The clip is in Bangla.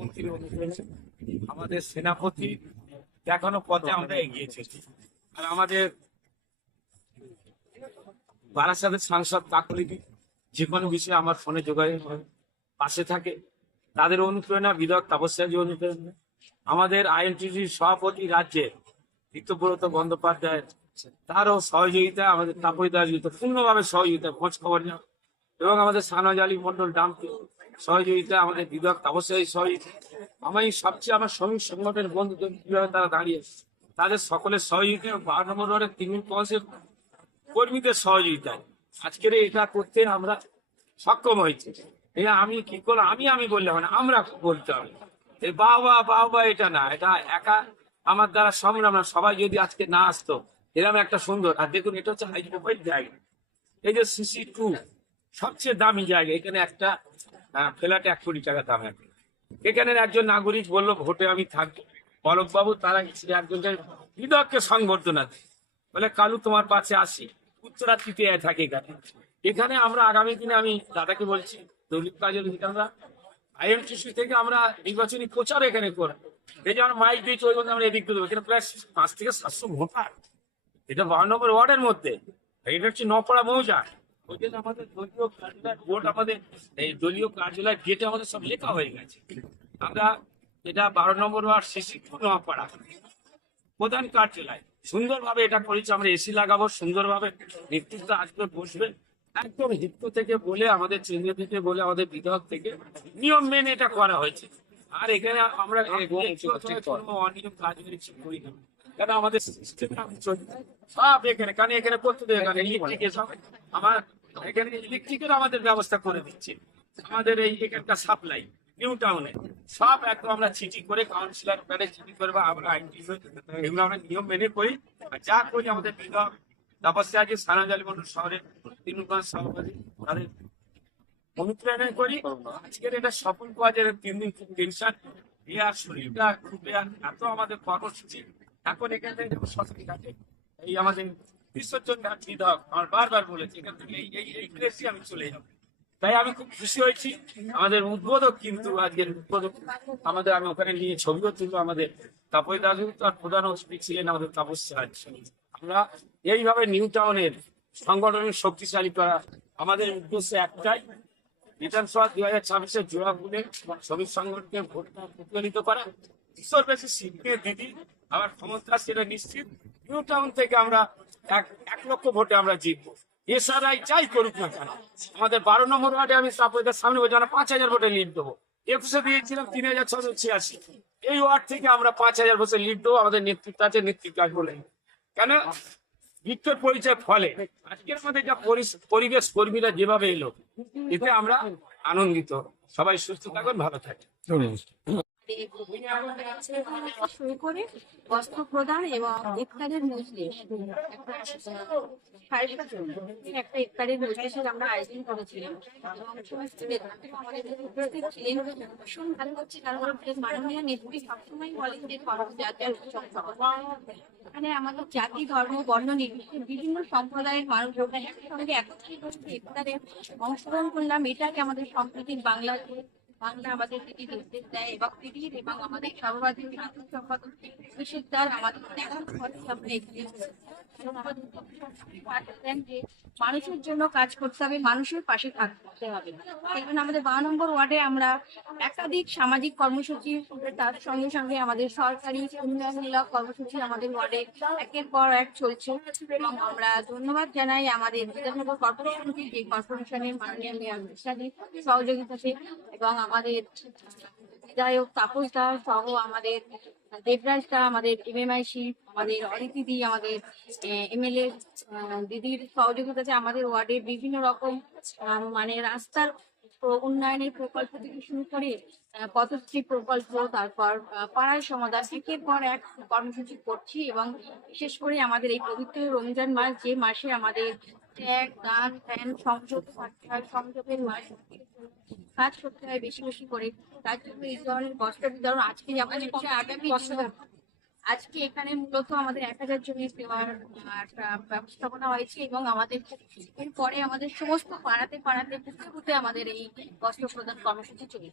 মন্ত্রী অনুপ্রেরণা আমাদের সেনাপতি দেখানো পথে আমরা এগিয়ে চলছি। আর আমাদের বারাসাতের সাংসদ কাকলিপি যে কোনো বিষয়ে আমার ফোনে যোগাযোগ পাশে থাকে, তাদের অনুপ্রেরণা, বিধায়ক তাপস্যাজি অনুপ্রেরণা, আমাদের আইএনটিসির সভাপতি রাজ্যের ঋতব্রত বন্দ্যোপাধ্যায় তারও সহযোগিতা, আমাদের তাপস দাস পূর্ণভাবে সহযোগিতা, খোঁজ খবর নেওয়া, এবং আমাদের সানজ আলী মন্ডল ডামকে সহযোগিতা, আমাদের বিধায়ক তাপস্যাজি সহযোগিতা, আমি সবচেয়ে আমার শ্রমিক সংগঠনের বন্ধুদের কিভাবে তারা দাঁড়িয়েছে তাদের সকলের সহযোগিতা, 12 নম্বর ওয়ার্ডের তৃণমূল কংগ্রেসের কর্মীদের সহযোগিতায় আজকের এটা করতে আমরা সক্ষম হয়েছি। আমি কি করলাম, আমি বললে হবে না, আমরা বলতে হবে। এই বাবা এটা না, এটা একা আমার দ্বারা সংগ্রাম না। সবাই যদি আজকে না আসতো এরকম একটা সুন্দর, আর দেখুন এটা হচ্ছে হাই প্রোফাইল জায়গা, এই যে CC2 সবচেয়ে দামি জায়গা, এখানে একটা ফ্ল্যাট 1 কোটি টাকা দাম। এখানের একজন নাগরিক বললো ভোটে আমি থাকবো, পলক বাবু তারা একজনকে বিধায়ককে সংবর্ধনা দেয়, বলে কালু তোমার পাশে আসি, উত্তরাত্রিতে থাকে এখানে। এখানে আমরা আগামী দিনে, আমি দাদাকে বলছি দলীয় কাজের আমরা IMTC থেকে আমরা নির্বাচনী প্রচার এখানে করবো। এই যে আমরা মাইক দিয়েছি ওই মধ্যে আমরা এদিক দেবো, এখানে প্রায় 500 থেকে 700 ভোটার, এটা 12 নম্বর ওয়ার্ডের মধ্যে, এটা হচ্ছে নপাড়া মৌজা। ওই জন্য আমাদের দলীয় কার্যালয় ভোট, আমাদের এই দলীয় কার্যালয় গেটে আমাদের সব লেখা হয়ে গেছে। আমরা এটা 12 নম্বর ওয়ার্ড CC2 নপাড়া প্রধান কার্যালয় সুন্দরভাবে এটা করেছি। আমরা AC লাগাবো, সুন্দরভাবে নেতৃত্ব আসবে, বসবে, একদম হিপ্ত থেকে বলে, আমাদের চেঞ্জে থেকে বলে, আমাদের বিধায়ক থেকে নিয়ম মেনে এটা করা হয়েছে। আর এখানে আমরা অনিয়ম কাজ করি না, কেন আমাদের সিস্টেমে সব এখানে, কারণ এখানে করতে দেবে, কারণ ইলেকট্রিকের সব আমার এখানে ইলেকট্রিকের আমাদের ব্যবস্থা করে দিচ্ছে। আমাদের এই এখানকার সাপ্লাই নিউ টাউনে সব একদম আমরা চিঠি করে, কাউন্সিলর প্যাডে চিঠি করে, বা আমরা এগুলো আমরা নিয়ম মেনে করি। আর যা করি আমাদের বিধায়ক তাপস্যাজি, সানজ আলী মন্ডল শহরের তৃণমূল সভাপতি, তাদের অনুপ্রেরণায় করি। আজকের এটা সফল কাজের 3 দিন খুব টেনশন, আর শরীরটা খুব এত আমাদের কর্মসূচি। এখন এখান থেকে যেমন সরকারি কাজে এই আমাদের বিসর্জন বিধায়ক আমার বারবার বলেছে এখান থেকে এই প্লেসে আমি চলে যাবো। তাই আমি খুব খুশি হয়েছি। আমাদের উদ্বোধক কিন্তু আজকের উদ্বোধক আমাদের, আমি ওখানে নিয়ে ছবিও তুলবো, আমাদের তাপস দাদু তার প্রধান অতিথি ছিলেন আমাদের তাপস্যা। আমরা এইভাবে নিউ টাউনের সংগঠনের শক্তিশালী করা, আমাদের উদ্দেশ্য একটাই, বিধানসভা 2026-এর জোড়া খুলে শ্রমিক সংগঠনকে ভোটটা প্রতিফলিত করা, ঈশ্বরবেশী সিটকে দিদি আবার ক্ষমতা, সেটা নিশ্চিত। নিউ টাউন থেকে আমরা 1 লক্ষ ভোটে আমরা জিতবো। এছাড়াই যাই করুক না কেন, আমাদের 12 নম্বর ওয়ার্ডে আমি আপনাদের সামনে বলছি 5000 ভোটে লিড দেবো। 21-এ দিয়েছিলাম 3686, এই ওয়ার্ড থেকে আমরা 5000 ভোটে লিড দেবো। আমাদের নেতৃত্ব আছে, নেতৃত্ব বলে কেন ভিক্টর পরিচয় ফলে আজকের আমাদের যা পরিবেশ, কর্মীরা যেভাবে এলো, এতে আমরা আনন্দিত। সবাই সুস্থ থাকুন, ভালো থাকুন। শুরু করে বস্ত্র প্রদান এবং ইফতারের মজলিস, একটা ইফতারের মজলিসের আমরা আয়োজন করেছিলাম এবং সমস্ত নেতারা আমাদের উপস্থিত ছিলেন। ভীষণ ভালো হচ্ছে, কারণ আমাদের মাননীয় নেত্রী সবসময় বলেন যে জাতীয় উৎসব। এখানে আমাদের জাতি, ধর্ম, বর্ণ নির্বিশেষে বিভিন্ন সম্প্রদায়ের মানুষরা একসঙ্গে একত্রিত হয়ে ইফতারে অংশগ্রহণ করলাম। এটাকে আমাদের সম্প্রীতির বাংলা আমাদের দিদি নির্দেশ দেয়, এবং দিদি এবং আমাদের সর্বাধিক সাংসদ সম্পাদক বিশেষদার আমাদের দেখার পরে আমরা এগিয়ে যে মানুষের জন্য কাজ করতে হবে, মানুষের পাশে থাকতে হবে। এই জন্য আমাদের 12 নম্বর ওয়ার্ডে আমরা একাধিক সামাজিক কর্মসূচি, তার সঙ্গে সঙ্গে আমাদের সরকারি উন্নয়নমূলক কর্মসূচি আমাদের ওয়ার্ডে একের পর এক চলছে। এবং আমরা ধন্যবাদ জানাই আমাদের বিধাননগর কর্পোরেশনকে, যে কর্পোরেশনের মাননীয় মেয়র সহযোগিতাতে, এবং আমাদের বিধায়ক তাপস দাস সহ আমাদের দেবরাজ দা, আমাদের MMIC, আমাদের অদিতি, আমাদের MLA দিদির সহযোগিতাতে আমাদের ওয়ার্ডে বিভিন্ন রকম মানে রাস্তার উন্নয়নের প্রকল্প থেকে শুরু করে পথশ্রী প্রকল্প, তারপর পাড়ার সমাধান, একের পর এক কর্মসূচি করছি। এবং বিশেষ করে আমাদের এই পবিত্র রমজান মাস, যে মাসে আমাদের ত্যাগ, দান, ধ্যান, সংযোগের মাস, কাজ করতে হয় বেশি বেশি করে। তার জন্য এই ধরনের বস্ত্র বিতরণ আজকে যেমন হচ্ছে, আগামী আজকে এখানে মূলত আমাদের 1000 জনের দেওয়ার একটা ব্যবস্থাপনা হয়েছে। এবং আমাদের এরপরে আমাদের সমস্ত পাড়াতে বুথে আমাদের এই বস্ত্র প্রদান কর্মসূচি চলবে।